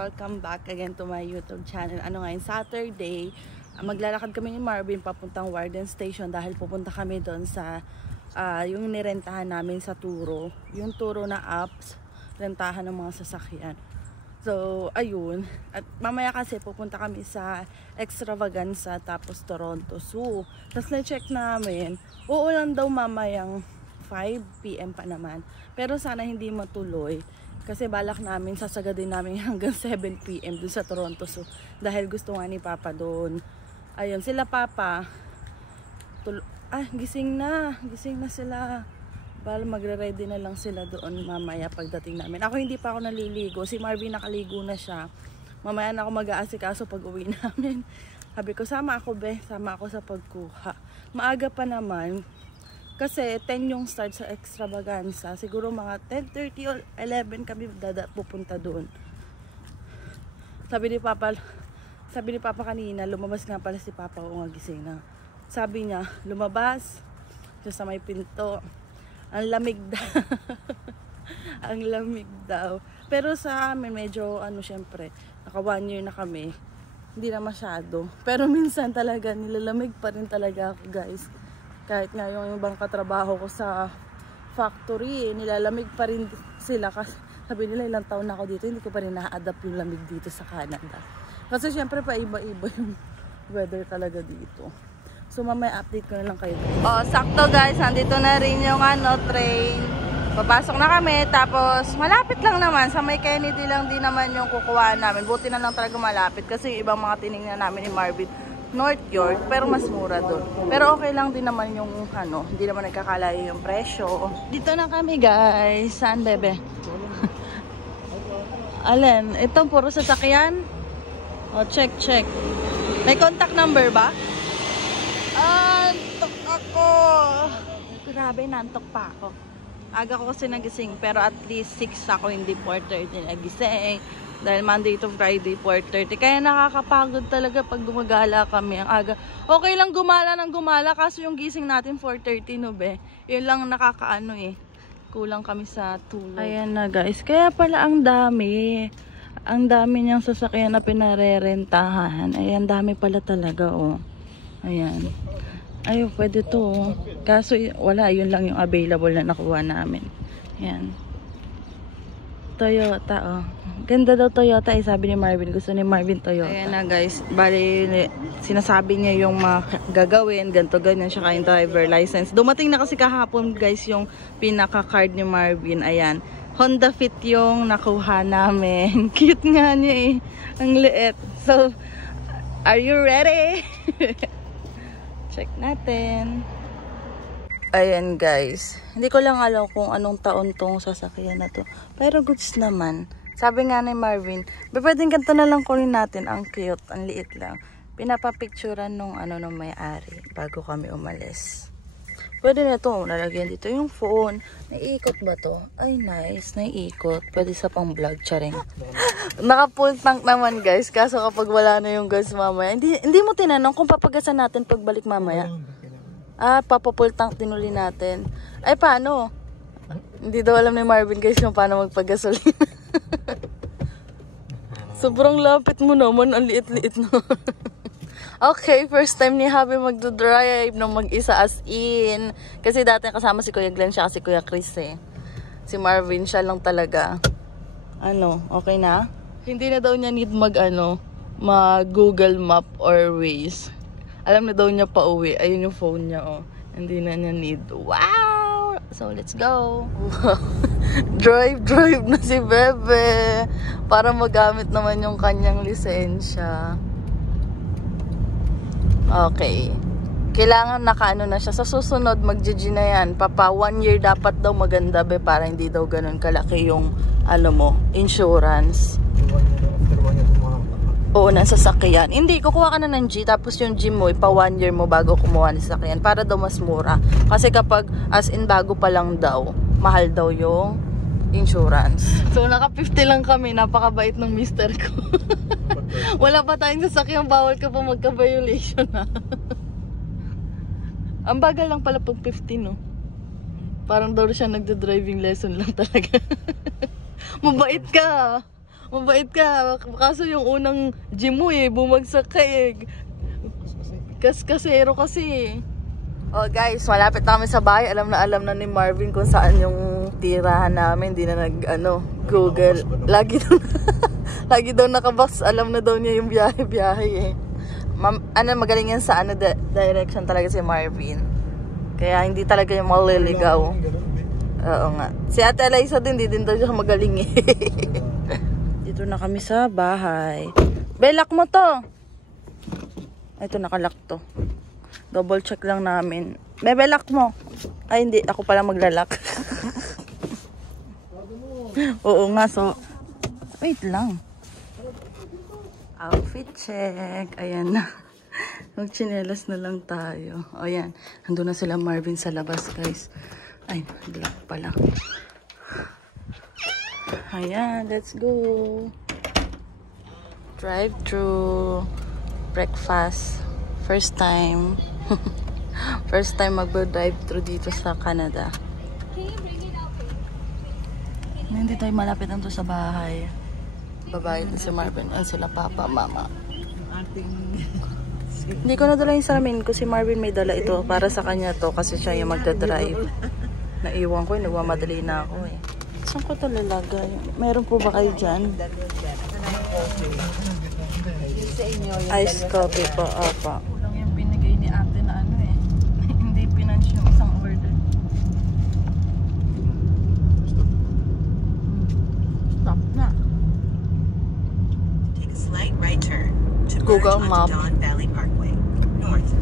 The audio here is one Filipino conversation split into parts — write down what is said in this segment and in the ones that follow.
welcome back again to my YouTube channel. Ano ngayon, Saturday, maglalakad kami ni Marvin papuntang Warden Station dahil pupunta kami doon sa yung nirentahan namin sa Turo. Yung Turo na apps, rentahan ng mga sasakyan. So, ayun. At mamaya kasi pupunta kami sa Extravaganza tapos Toronto Zoo. Tapos na-check namin, uulan daw mamayang 5 PM pa naman. Pero sana hindi matuloy. Kasi balak namin, sasagadin namin hanggang 7 PM dun sa Toronto Zoo. Dahil gusto nga ni Papa doon. Ayun, sila Papa. Gising na sila. Bal magre-ready na lang sila doon mamaya pagdating namin. Ako hindi pa ako naliligo. Si Marvin nakaligo na siya. Mamaya na ako mag-aasikaso pag uwi namin. Sabi ko, sama ako sa pagkuha. Maaga pa naman. Kasi 10 yung start sa Extravaganza. Siguro mga 10:30 or 11 kami pupunta doon. Sabi ni Papa kanina, lumabas nga pala si Papa o gising na. Sabi niya, lumabas siya sa may pinto. Ang lamig daw. Ang lamig daw. Pero sa amin medyo syempre, naka 1 year na kami. Hindi na masyado. Pero minsan talaga nilalamig pa rin talaga ako, guys. Kahit nga yung ibang katrabaho ko sa factory, nilalamig pa rin sila kasi sabi nila ilang taon na ako dito, hindi ko pa rin na-adapt yung lamig dito sa Canada. Kasi syempre pa iba-iba yung weather talaga dito. So mamaya update ko na lang kayo. Oh, sakto guys, nandito na rin yung train. Papasok na kami, tapos malapit lang naman, sa may Kennedy lang din naman yung kukuhaan namin. Buti na lang talaga malapit kasi ibang mga tinignan namin ni Marvin, North York, pero mas mura doon. Pero okay lang din naman yung hindi naman nagkakalayo yung presyo. Dito na kami guys. Saan bebe? Alin? Itong puro sasakyan? O, check. May contact number ba? Antok ako. Grabe, nantok pa ako. Aga ko kasi nagising, pero at least 6 ako, hindi 4:30 nagising. Dahil Monday to Friday, 4:30. Kaya nakakapagod talaga pag gumagala kami ang aga. Okay lang gumala ng gumala, kaso yung gising natin 4:30 no be. Yun lang nakakaano eh. Kulang kami sa tulog. Ayan na guys. Kaya pala ang dami. Ang dami niyang sasakyan na pinarerentahan. Ayan, dami pala talaga oh. Ayan. Ay, pwede to oh. Kaso wala, yun lang yung available na nakuha namin. Ayan. Toyota oh. Ganda daw Toyota eh, sabi ni Marvin. Gusto ni Marvin Toyota. Ayan na guys, bali sinasabi niya yung mga gagawin, ganito ganyan, siya yung driver license. Dumating na kasi kahapon guys yung pinaka-card ni Marvin. Ayan, Honda Fit yung nakuha namin. Cute nga niya eh, ang liit. So, are you ready? Check natin. Ayan guys, hindi ko lang alam kung anong taon tong sasakyan na to, pero goods naman. Sabi nga ni Marvin, pwedeng ganito na lang kunin natin. Ang cute, ang liit lang. Pinapapicturan nung nung may-ari bago kami umalis. Pwede na ito, nalagyan dito yung phone. Naiikot ba to? Ay nice, naiikot. Pwede sa pang vlog, charing. Naka full tank naman guys, kaso kapag wala na yung gas mamaya. Hindi mo tinanong kung papagasan natin pagbalik mamaya. Papapull tank tinuli natin. Ay paano? Hindi daw alam ni Marvin guys yung paano magpagasolina. Sobrang lapit mo naman, ang liit-liit na. Okay, first time ni Habi magdodrive ng mag-isa as in. Kasi dati kasama si Kuya Glenn siya kasi Kuya Chris eh. Si Marvin siya lang talaga. Okay na? Hindi na daw niya need mag-Google Map or Waze. Alam na daw niya pa uwi. Ayun yung phone niya oh. Hindi na niya need. Wow! So let's go. drive na si Bebe para magamit naman yung kanyang lisensya. Okay, kailangan nakaano na siya sa susunod, mag-GG na yan. Papa 1 year dapat daw maganda be, para hindi daw ganun kalaki yung insurance. Oo, ng sasakyan. Hindi, kukuha ka na ng G, tapos yung G mo, pa 1 year mo bago kumuha ng sasakyan, para daw mas mura. Kasi kapag as in bago pa lang daw, mahal daw yung insurance. So, naka 50 lang kami, napakabait ng mister ko. Wala pa tayong sasakyan, bawal ka pa magka-violation ha. Ang bagal lang pala pag 50 no. Parang daw siya nagda-driving lesson lang talaga. Mabait ka. Mabait ka. Kaso yung unang gym mo bumagsak ka Kaskasero kasi. Oh guys, malapit na kami sa bahay. Alam na ni Marvin kung saan yung tirahan namin. Hindi na Google. Lagi daw nakabox. Alam na daw niya yung biyahe. Magaling yan sa direction talaga si Marvin. Kaya hindi talaga yung maliligaw. Oo nga. Si Ate Eliza din, hindi din daw siya magaling Dito na kami sa bahay. Belak mo to. Ito, nakalak to. Double check lang namin. Belak mo. Ay, hindi. Ako pala maglalak. Oo nga, so. Wait lang. Outfit check. Ayan na. Magchinelas na lang tayo. O yan. Nandun na sila Marvin sa labas, guys. Ay, black pala. Ayan, let's go. Drive-thru. Breakfast. First time. First time mag-drive-thru dito sa Canada. Hindi tayo malapit nito sa bahay. Babae si Marvin. Ay, sila papa, mama. Hindi ko nadala yung salamin ko. Si Marvin may dala ito. Para sa kanya to kasi siya yung magdadrive. Naiwan ko nagmamadali na ako Saan ko ito lalagay? Meron po ba kayo dyan? Ice coffee po, apa. Kulang yung pinigay ni ate na hindi pinanch yung isang order. Stop na. Take a slight right turn to Google merge Map. onto Don Valley Parkway, north.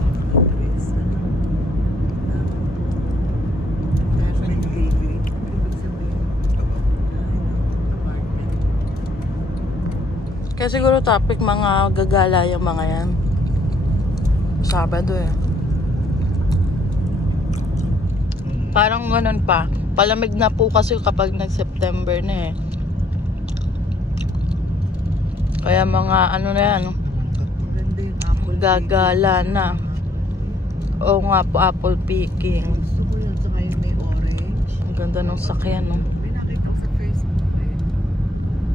Kaya siguro topic mga gagala yung mga yan. Sabado Parang ganun pa. Palamig na po kasi kapag nag-September na Kaya mga ano na yan. Gagala na. Oo nga po, apple picking. Gusto ko yun, saka yung may orange. Ang ganda ng sakyan, no? May nakita ko sa Facebook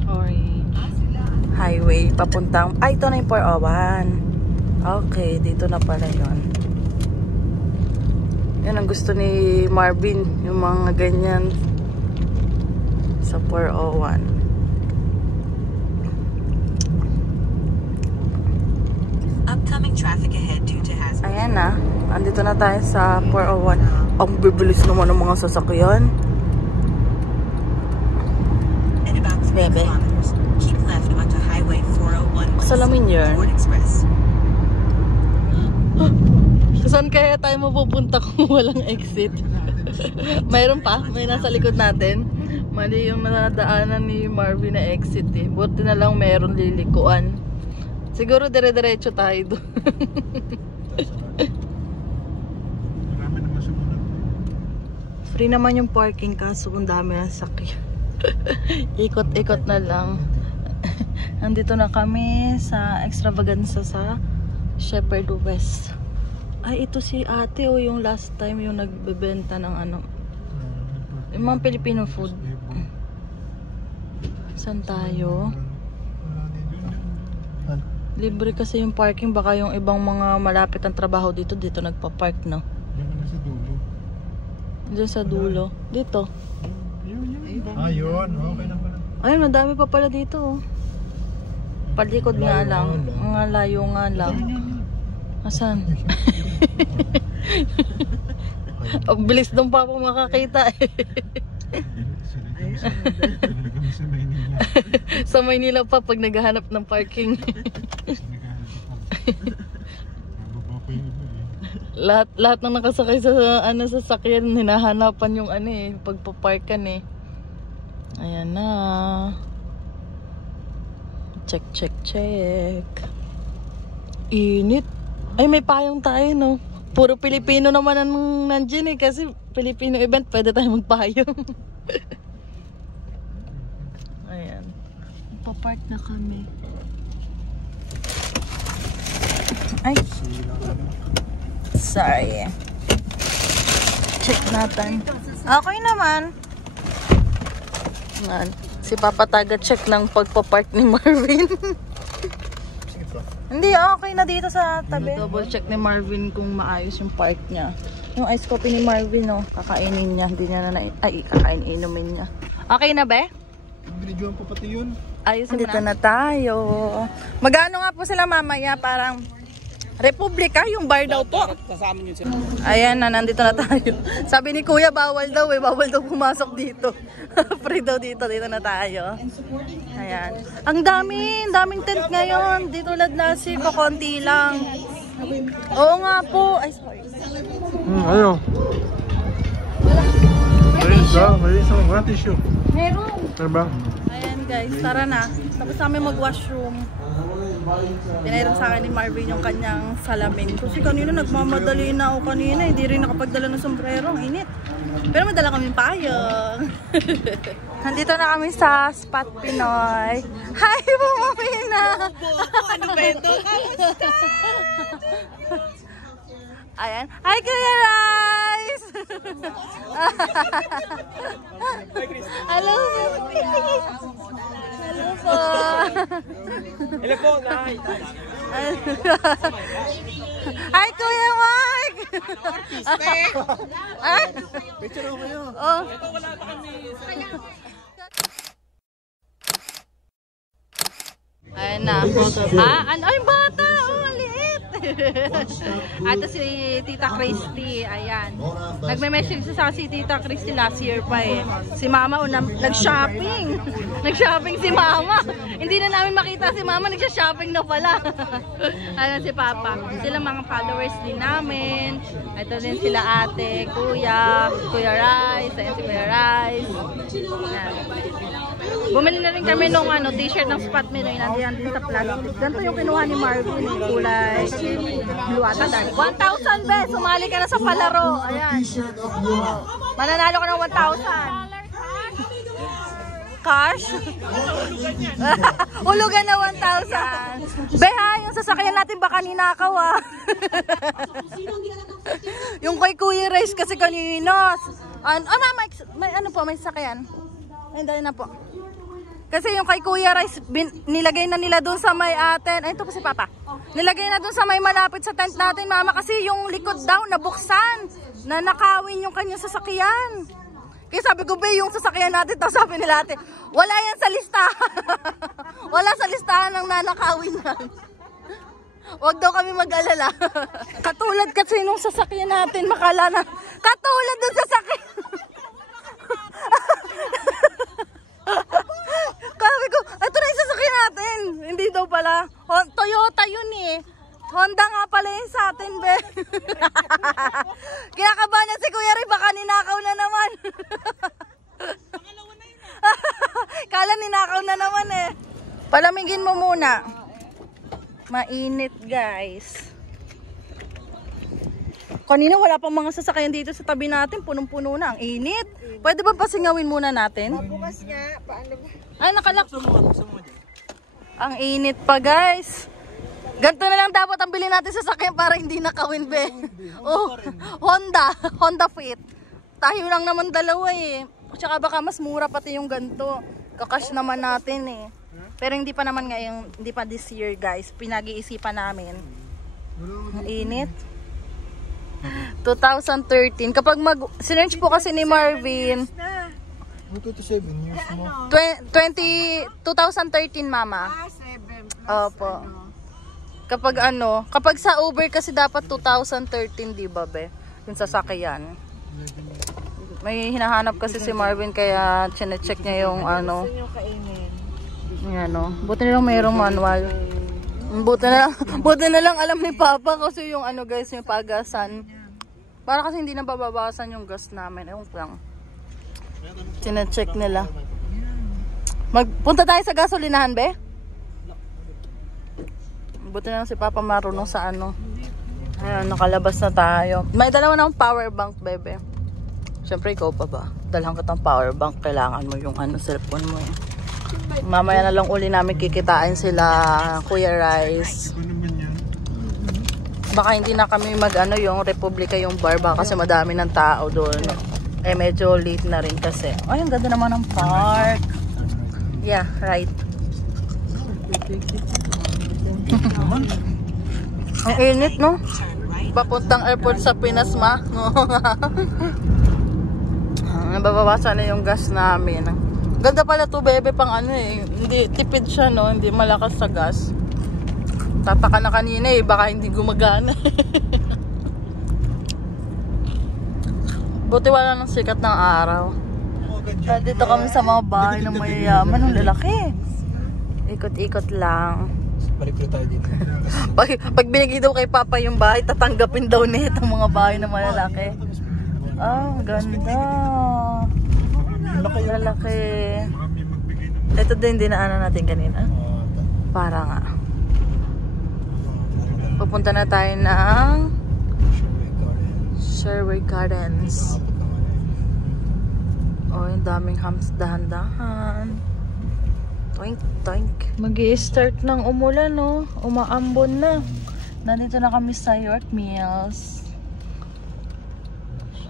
Orange. Highway, papuntang... Ay, ito na yung 401. Okay, dito na pala yun. Yan ang gusto ni Marvin. Yung mga ganyan. Sa 401. Upcoming traffic ahead due to hazard. Ayan na. Andito na tayo sa 401. Ang bibilis naman ng mga sasakyan. In about 3 Bebe. kilometers, keep left onto Highway 401 West, Salamin yun. Ford Express. Saan kaya tayo mapupunta kung walang exit? Mayroon pa? May nasa likod natin. Mali yung nadaanan ni Marvin na exit Buti na lang meron lilikuan. Siguro dire-diretso tayo doon. Free naman yung parking kaso kung dami ng sakyan. Ikot-ikot na lang. Nandito na kami sa extravaganza sa Shepherd West. Ay, ito si ate yung last time yung nagbebenta ng yung mga Filipino food. Saan tayo? Libre kasi yung parking. Baka yung ibang mga malapit ang trabaho dito nagpa-park, no? Diyan sa dulo. Dito. Ayun, okay na pala. Ay, madami pa pala dito. Palikod nga lang. Mga layo nga lang. Asan? Ang bilis doon pa ako makakita Sa Maynila pa pag naghahanap ng parking. lahat ng nakasakay sa sa sakyan hinahanapan yung pagpaparkan Ayan na. Check. Init. Ay, may payong tayo, no? Puro Pilipino naman ang nandiyan kasi Filipino event, pwede tayo magpayong. Ayan. Papark na kami. Ay. Sorry. Check natin. Okay naman. Si Papa taga-check ng pagpapark ni Marvin. Sige pa. Hindi, okay na dito sa tabi. Double check ni Marvin kung maayos yung park niya. Yung ice coffee ni Marvin, no, kakainin niya. Hindi niya na inumin niya. Okay na ba? Binidyoan pa pati yun. Ayos na. Dito na tayo. Magano nga po sila mamaya? Parang Republika, yung bar daw po. Ayan na, nandito na tayo. Sabi ni Kuya, bawal daw eh. Bawal daw pumasok dito. Free daw dito. Dito na tayo. Ayan. Ang daming tent ngayon. Dito tulad na si konti lang. Oo nga po. Ay, sorry. Ayaw. May isang mga tissue. Meron. Meron ba? Ayan guys, tara na. Tapos namin mag-washroom. Pinairam sa akin ni Marvin yung kanyang salamin. Kasi kanina nagmamadali na ako kanina. Hindi rin nakapagdala ng sombrero. Ang init. Pero madala kaming payong. Nandito na kami sa Spot Pinoy. Hi, Bumamina! Ano ba ito? Kamusta? Ayan. Hi, Kuya Rice! Hello po. Hello po. Hello po, Nay. Hi, Kuya Mike! Ay! Picture ako kayo. Oh. Ayan na. Ano? Ay, bata! Oh, maliit! Ato si Tita Christy. Ayan. Nagme-message sa si Tita Christy last year pa eh. Si Mama nag-shopping. Nag-shopping si Mama. Hindi na namin makita si Mama. Nag-shopping na pala. Ayan si Papa. Sila mga followers din namin. Ito din sila ate, Kuya Rice. Ayan si Kuya Rice. Ayan. Bumili na rin kami nung t-shirt ng Spot Pinoy. Nandiyan din sa plastic. Ganito yung kinuha ni Marvin. Kulay blue ata dahil. 1,000 be! Sumali ka na sa palaro. Ayan. Mananalo ka ng 1,000. Cash? Ulugan na 1,000. Beha, yung sasakyan natin baka ninakaw ah. Yung kay Kuya Rice kasi kanina. May sakyan. Ayun, dahil na po. Kasi yung kay Kuya Rice, nilagay na nila doon sa may atin. Ay, ito pa si Papa. Nilagay na doon sa may malapit sa tent natin, Mama. Kasi yung likod daw, nabuksan. Na nakawin yung kanyang sasakyan. Kaya sabi ko, yung sasakyan natin, tapos sabi nila ate, wala yan sa listahan. Wala sa listahan ng nanakawin yan. Huwag daw kami mag-alala. Katulad kasi nung sasakyan natin, makala na. Katulad dun sasakyan. Sabi ko, ito na yung sasakyan natin. Hindi daw pala. Toyota yun eh. Honda nga pala yun sa atin, be. Kinakabahan na si Kuya Ray, baka ninakaw na naman. Kala ninakaw na naman eh. Palamigin mo muna. Mainit, guys. Kanina wala pang mga sasakyan dito sa tabi natin. Punong-puno na. Ang init. Pwede ba pasingawin muna natin? Bukas nga. Paano ba? Ay, nakalak. Ang init pa, guys. Ganito na lang dapat ang bilhin natin sa sasakyan para hindi nakawin, be. Oh, Honda Fit. Tayo lang naman dalawa eh. Tsaka baka mas mura pati yung ganito. Kakash naman natin eh. Pero hindi pa naman ngayon, hindi pa this year, guys. Pinag-iisipan namin. Ang init. 2013. Kapag sinerge po kasi ni Marvin. 27 years mo. 2013, Mama. 7 plus. Opo. Kapag sa Uber kasi dapat 2013, di ba, be? Yung sasakyan. May hinahanap kasi si Marvin kaya chine-check niya yung buti na lang mayroong manual. Buti na lang alam ni Papa kasi yung guys, yung pagasan. Para kasi hindi na bababasan yung gas namin. Ewan ko lang. Chine-check nila. Magpunta tayo sa gasolinahan, be? Buti na lang si Papa marunong sa Ayan, nakalabas na tayo. May dalawa ng power bank, bebe. Siyempre, ikaw pa ba? Dalhan ka ng power bank. Kailangan mo yung cellphone mo eh. Mamaya na lang uli namin kikitain sila Kuya Rice. Baka hindi na kami yung Republika yung bar. Baka kasi madami ng tao doon. Eh, medyo late na rin kasi. Ay, ang ganda naman ng park. Yeah, right. Ang init, no? Turn right. Papuntang airport sa Pinas, ma. Nababawasan na yung gas namin. Ganda pala to, bebe, pang ano eh. Hindi, tipid siya, no? Hindi malakas sa gas. Tataka na kanina eh, baka hindi gumagana. Buti wala ng sikat ng araw. Dito kami sa mga bahay ng mayayaman. Ang lalaki. Ikot-ikot lang. Balik tayo dito. Pag binigay daw kay Papa yung bahay, tatanggapin daw nito ang mga bahay ng malalaki. Ah, ganda. Lalaki. Ito din dinaanan natin kanina. Para nga. Pupunta na tayo ng Sherway Gardens. Oh, yung daming hams dahan-dahan. Toink, toink. Mag-i-start ng umulan, no? Umaambon na. Nandito na kami sa York Mills.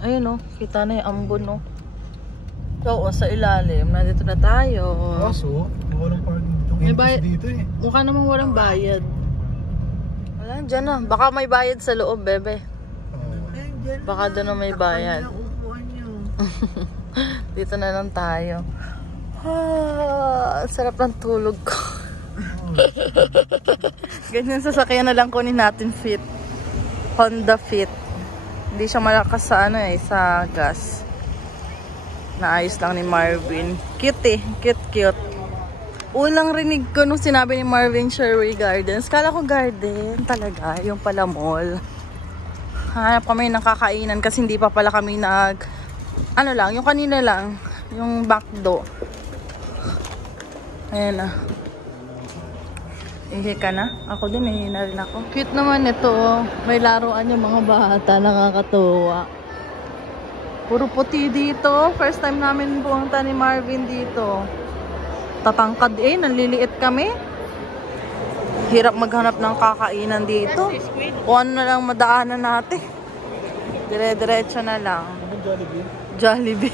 Ayun, no? Kita na yung ambon, no? Oo, sa ilalim. Nandito na tayo. Kaso, walang parking dito. May bayad. Dito eh. Mukha namang walang bayad. Wala, dyan na. Baka may bayad sa loob, bebe. Baka doon na may bayad. Dito na lang tayo. Sarap ng tulog ko. Ganyan sasakyan na lang kunin natin Fit. Honda Fit. Hindi siya malakas sa ano eh, sa gas. Naayos lang ni Marvin. Cute eh. Cute. Ulang rinig ko nung sinabi ni Marvin Sherway Gardens. Kala ko garden talaga. Yung pala mall. Hanap kami ng kakainan kasi hindi pa pala kami ano lang, yung kanina lang. Yung backdo. Ayan na. Ihi ka na? Ako din, ihi na rin ako. Cute naman ito. May laruan yung mga bata. Nakakatuwa. Puro puti dito. First time namin pumunta ni Marvin dito. Tatangkad eh. Nanliliit kami. Hirap maghanap ng kakainan dito. Kung ano na lang madaanan natin. Dire-diretso na lang. Jollibee.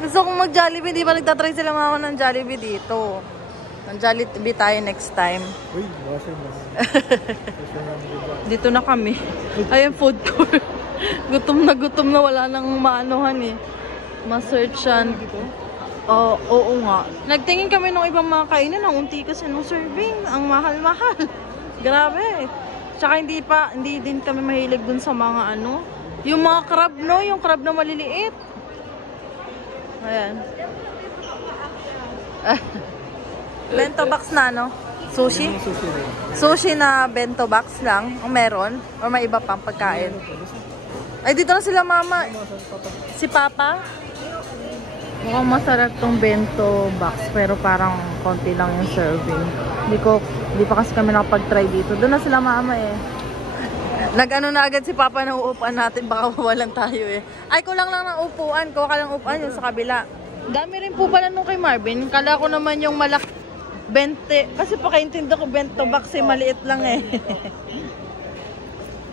Gusto kong mag-Jollibee. Di ba nagtatry sila mama ng Jollibee dito? Ng Jollibee tayo next time. Uy, washer mo. Dito na kami. Ayun, food court. Gutom na wala nang maanuhan eh. Ma-searchan. Oo nga. Nagtingin kami ng ibang mga kainan. Ang unti kasi nung serving. Ang mahal-mahal. Grabe. Tsaka hindi din kami mahilig dun sa mga ano. Yung mga crab, no? Yung crab na maliliit. Ayan. Bento box na, no? Sushi? Sushi na bento box lang. O meron? O may iba pang pagkain? Ay, dito na sila mama. Si Papa? Mukhang masarap tong bento box. Pero parang konti lang yung serving. Hindi pa kasi kami nakapag-try dito. Doon na sila mama eh. Nag-ano na agad si Papa na uupuan natin. Baka mawalan tayo eh. Ay, kulang lang ng upuan. Kuha ka lang upuan yung sa kabila. Dami rin po pala nung kay Marvin. Kala ko naman yung malaki. 20. Kasi pakaintindi ko bento box eh. Maliit lang eh.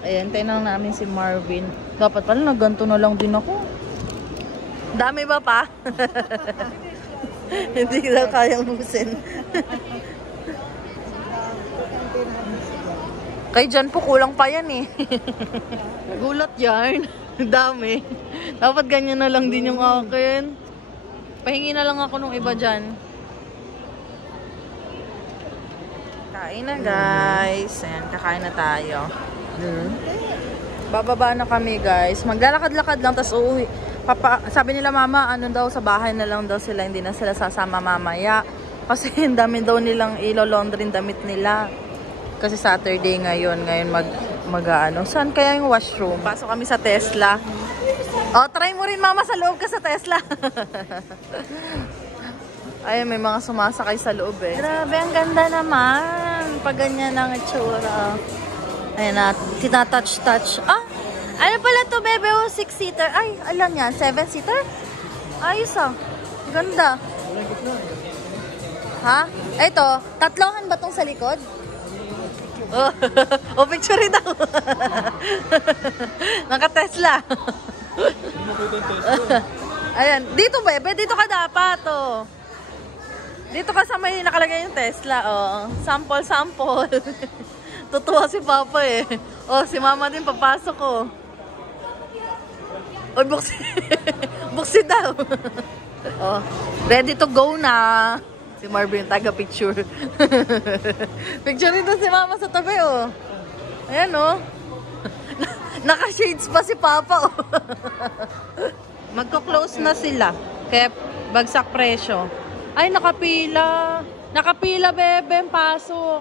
Ayan, tinanong namin si Marvin. Dapat pala nagganto na lang din ako. Dami ba pa? Hindi na kayang busin. Kay Jan po, kulang pa yan eh. Gulat yan. Dami. Dapat ganyan na lang din yung akin. Pahingi na lang ako nung iba dyan. Kain na guys. Ayan, kakain na tayo. Bababa na kami guys. Maglalakad-lakad lang, tas uuwi. Sabi nila mama, ano daw, sa bahay na lang daw sila. Hindi na sila sasama mamaya. Kasi ang dami daw nilang ilo-laundry damit nila. Kasi Saturday ngayon mag-ano. Saan kaya yung washroom? Pasok kami sa Tesla. Oh, try mo rin mama sa loob ka sa Tesla. Ayun, may mga sumasakay sa loob eh. Grabe, ang ganda naman. Pag ganyan ang itsura. Ayun na, tinatouch-touch. Ah, ano pala to bebe? Oh, 6-seater. Ay, alam yan, 7-seater? Ayos ah. Ganda. Ha? Ito, tatlohan ba tong sa likod? Oh, picture rin ako. Naka-Tesla. Ayan, dito bebe, dito ka dapat oh. Dito ka sa may nakalagay yung Tesla, oh. Sample. Tutuwa si Papa eh. Oh, si Mama din papasok oh. Oy, buksi. Buksi daw. Oh, ready to go na. Si Marvin taga-picture. Picture dito si Mama sa tabi oh. Ayan oh. Naka-shades pa si Papa oh. Magko-close na sila. Kaya bagsak presyo. Ay, nakapila. Nakapila, bebe. Pasok.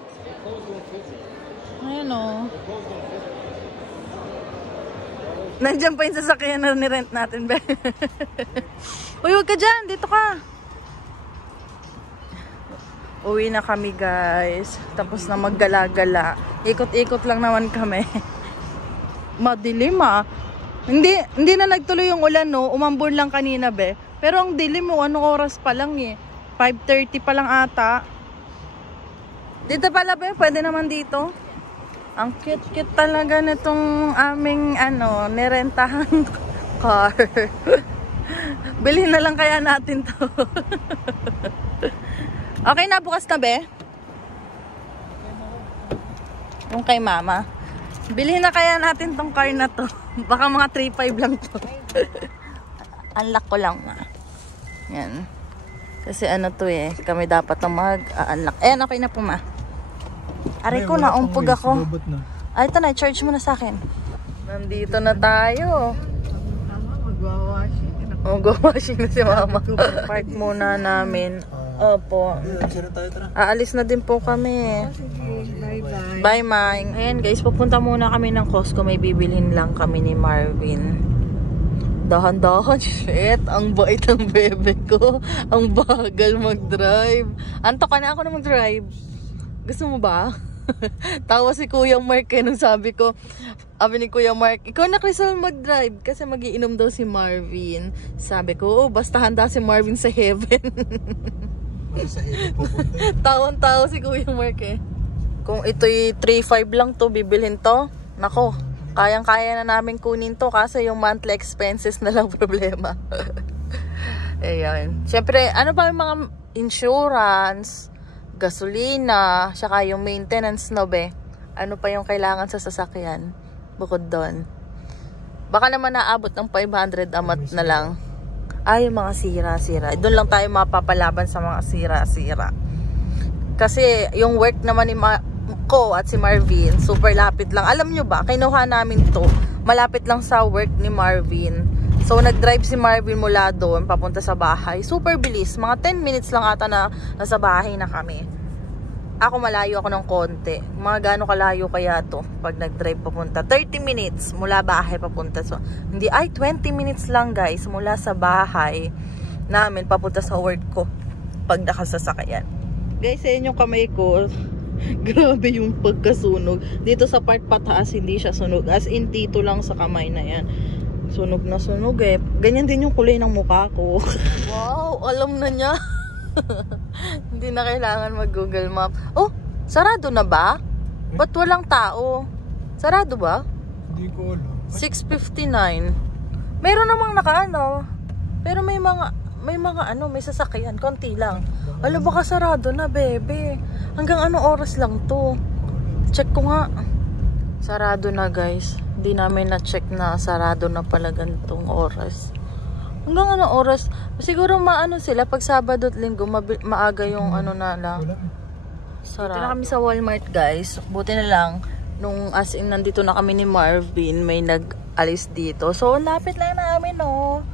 Ayan o. Nandiyan pa yung sasakyan na nirent natin, bebe. Uy, huwag ka dyan. Dito ka. Uwi na kami, guys. Tapos na maggala-gala. Ikot-ikot lang naman kami. Madilim, ah. Hindi na nagtuloy yung ulan, no? Umambon lang kanina, be. Pero ang dilim mo, anong oras pa lang, eh. 5:30 pa lang ata. Dito pala ba? Pwede naman dito. Ang cute-cute talaga nitong aming nirentahan car. Bilhin na lang kaya natin to. Okay na, bukas na be? Yung kay Mama. Bilhin na kaya natin tong car na to. Baka mga 3.5 lang to. Unlock ko lang ma. Yan. Kasi to eh, kami dapat na mag-unlock. Ayan, okay na po ma. Aray ko, naumpog ako. Ay, ito na, charge mo na sa akin. Nandito na tayo. Mag-washing na si Mama. Park muna namin. Opo. Aalis na din po kami. Bye, Ma. Ayan guys, pupunta muna kami ng Costco. May bibilhin lang kami ni Marvin. Dahan-dahan, shit. Ang bait ng bebe ko. Ang bagal mag-drive. Antok ka na ako na mag-drive. Gusto mo ba? Tawa si Kuya Mark nung sabi ni Kuya Mark, ikaw na Crystal mag-drive kasi magiinom daw si Marvin. Sabi ko, basta handa si Marvin sa heaven. Sa heaven pupunta. Tawang-tawa si Kuya Mark eh. Kung ito'y 3.5 lang to, bibilhin to. Nako. Kayang-kaya na namin kunin to kasi yung monthly expenses na lang problema. Ayan. Siyempre, ano pa yung mga insurance, gasolina, saka yung maintenance no be? Ano pa yung kailangan sa sasakyan? Bukod doon. Baka naman naabot ng 500 amat na lang. Ay, yung mga sira-sira. Doon lang tayo mapapalaban sa mga sira-sira. Kasi yung work naman ni ko at si Marvin, super lapit lang. Alam nyo ba, kinuha namin to, malapit lang sa work ni Marvin. So, nag-drive si Marvin mula doon, papunta sa bahay. Super bilis, mga 10 minutes lang ata na nasa bahay na kami. Ako malayo ako ng konti. Mga gaano kalayo kaya to pag nag-drive papunta? 30 minutes mula bahay papunta. So, hindi, 20 minutes lang guys, mula sa bahay namin papunta sa work ko pag nakasasakyan. Guys, yan yung kamay ko. Grabe yung pagkasunog. Dito sa part pataas hindi siya sunog. As in dito lang sa kamay na yan. Sunog na sunog eh. Ganyan din yung kulay ng mukha ko. Wow, alam na niya. Hindi na kailangan mag Google Map. Oh, sarado na ba? Ba't walang tao? Sarado ba? Hindi ko alam. 6:59. Meron namang nakaano. Pero may sasakyan. Konti lang. Alam, baka sarado na, bebe. Hanggang anong oras lang to? Check ko nga. Sarado na, guys. Hindi namin na-check na sarado na pala ganitong oras. Hanggang anong oras? Siguro maano sila pag Sabado at Linggo, maaga yung ano na lang. Sarado. Dito na kami sa Walmart, guys. Buti na lang, nung as in nandito na kami ni Marvin, may nag-alis dito. So, lapit lang namin, no?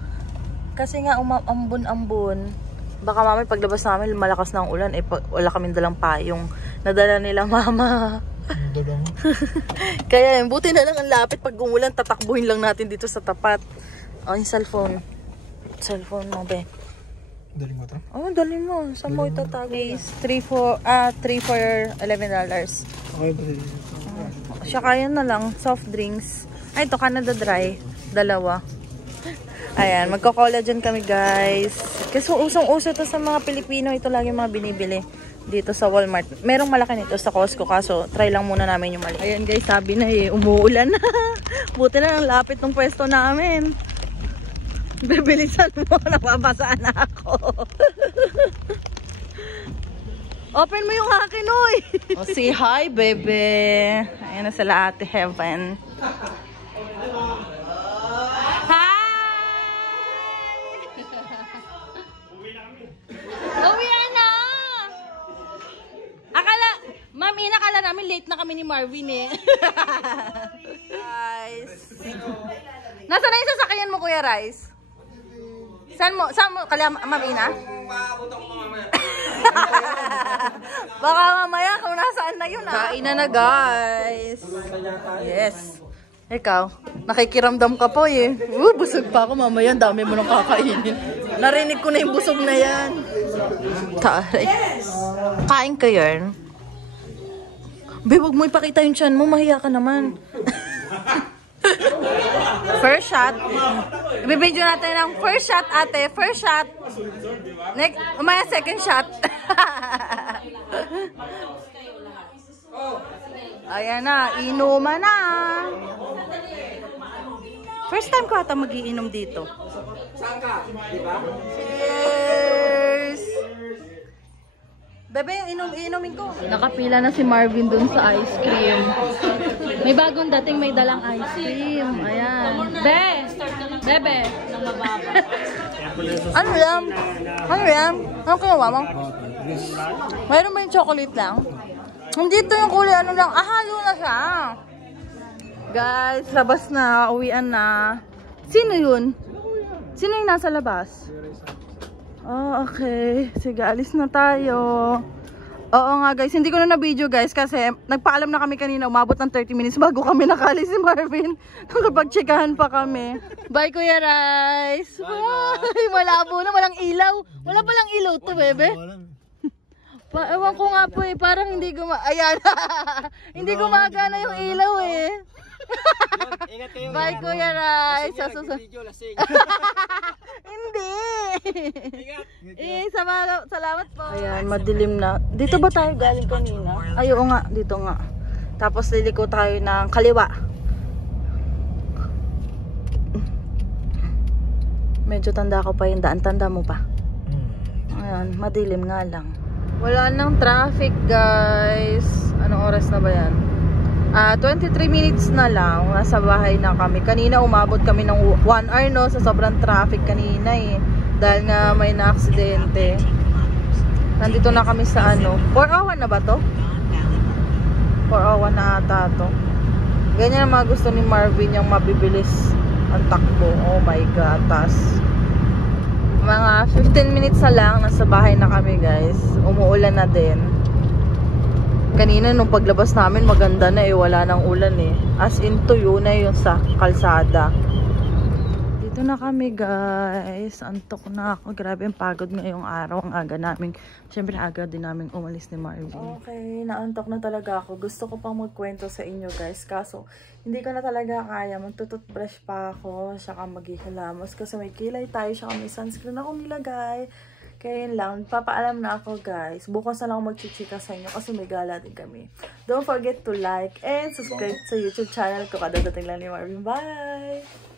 Kasi nga, ambon-ambon. Baka mamay paglabas namin, malakas na ang ulan. Eh, wala kaming dalang payong nadala nila mama. Kaya, buti na lang ang lapit. Pag umulan, tatakbuhin lang natin dito sa tapat. Oh, yung cellphone. Cellphone mo, be. Dali mo ito? Oh, dali mo. Saan mo itatago? 3 for $11. Okay ba dali? Saka yan na lang. Soft drinks. Ay, ito, Canada Dry. 2. Ayan, magko-collagen kami, guys. Kasi usong-uso to sa mga Pilipino. Ito lagi mga binibili dito sa Walmart. Merong malaki nito sa Costco, kaso try lang muna namin yung mali. Ayan, guys, sabi na eh, umuulan na. Buti na ang lapit ng pwesto namin. Bibilisan mo, napapasaan na ako. Open mo yung akin, oy! Oh, say hi, bebe. Ayan na sila Ate Heaven. Hi! Uwi na! Ma'am, akala namin late na kami ni Marvin eh. Guys. Nasaan na yung sasakyan mo, Kuya Rice? Saan mo? Kala, Ma'am Ina? Baka mamaya kung nasaan na yun ah. Kain na guys. Yes. Ikaw, nakikiramdam ka po eh. Busog pa ako mamaya, dami mo nang kakainin. Narinig ko na yung busog na yan. Taray. Kain ka yan. Be, huwag mo ipakita yung tiyan mo, mahiya ka naman. First shot. Ibibidyo natin ng first shot, ate. First shot. Next, umaya second shot. Ayan na, inuman na. First time ko ata mag-iinom dito. Cheers! Bebe, yung inumin ko. Nakapila na si Marvin dun sa ice cream. May bagong dating, may dalang ice cream. Ayan. Bebe. Ano yan? Ano yan? Ano kinuha mo? Mayroon ba yung chocolate lang? Nandito yung kulay, ano lang. Halo na siya. Guys, labas na. Uwian na. Sino yun? Sino yung nasa labas? Oh, okay. Sige, alis na tayo. Oo nga guys, hindi ko na na-video guys kasi nagpaalam na kami kanina, umabot ng 30 minutes bago kami nakalis si Marvin. Nakapag-checkahan pa kami. Bye Kuya Rice! Bye! Malabo na, walang ilaw. Wala palang ilaw to, bebe. Ewan ko nga po eh, parang hindi Ayan! Hindi gumagana yung ilaw eh. Bye Kuya Rice! Hindi! Salamat po. Ayan, madilim na. Dito ba tayo galing kanina? Ay, oo nga, dito nga. Tapos liliko tayo ng kaliwa. Medyo tanda ko pa yung daan. Tanda mo pa? Ayan, madilim nga lang. Wala nang traffic guys. Anong oras na ba yan? 23 minutes na lang. Nasa bahay na kami. Kanina umabot kami ng 1 hour no. Sa sobrang traffic kanina eh. Dahil nga may na-aksidente. Nandito na kami sa 401 na ba to? 401 na ata to. Ganyan ang mga gusto ni Marvin, yung mabibilis ang takbo. Oh my god. Tas mga 15 minutes na lang. Nasa bahay na kami guys. Umuulan na din. Kanina nung paglabas namin maganda na eh, wala nang ulan eh. As in tuyo na yung sa kalsada. Dito na kami guys. Antok na ako. Grabe ang pagod ngayong araw. Ang aga namin. Siyempre aga din namin umalis ni Marvin. Okay, naantok na talaga ako. Gusto ko pang magkwento sa inyo guys. Kaso hindi ko na talaga kaya. Magtututbrush pa ako. Saka maghihilamos. Kasi may kilay tayo. Saka may sunscreen ako nilagay. Kaya yun lang, papaalam na ako guys. Bukas na lang ako magchichika sa inyo kasi may gala din kami. Don't forget to like and subscribe sa YouTube channel ko. Kadadating lang ni Marvin. Bye!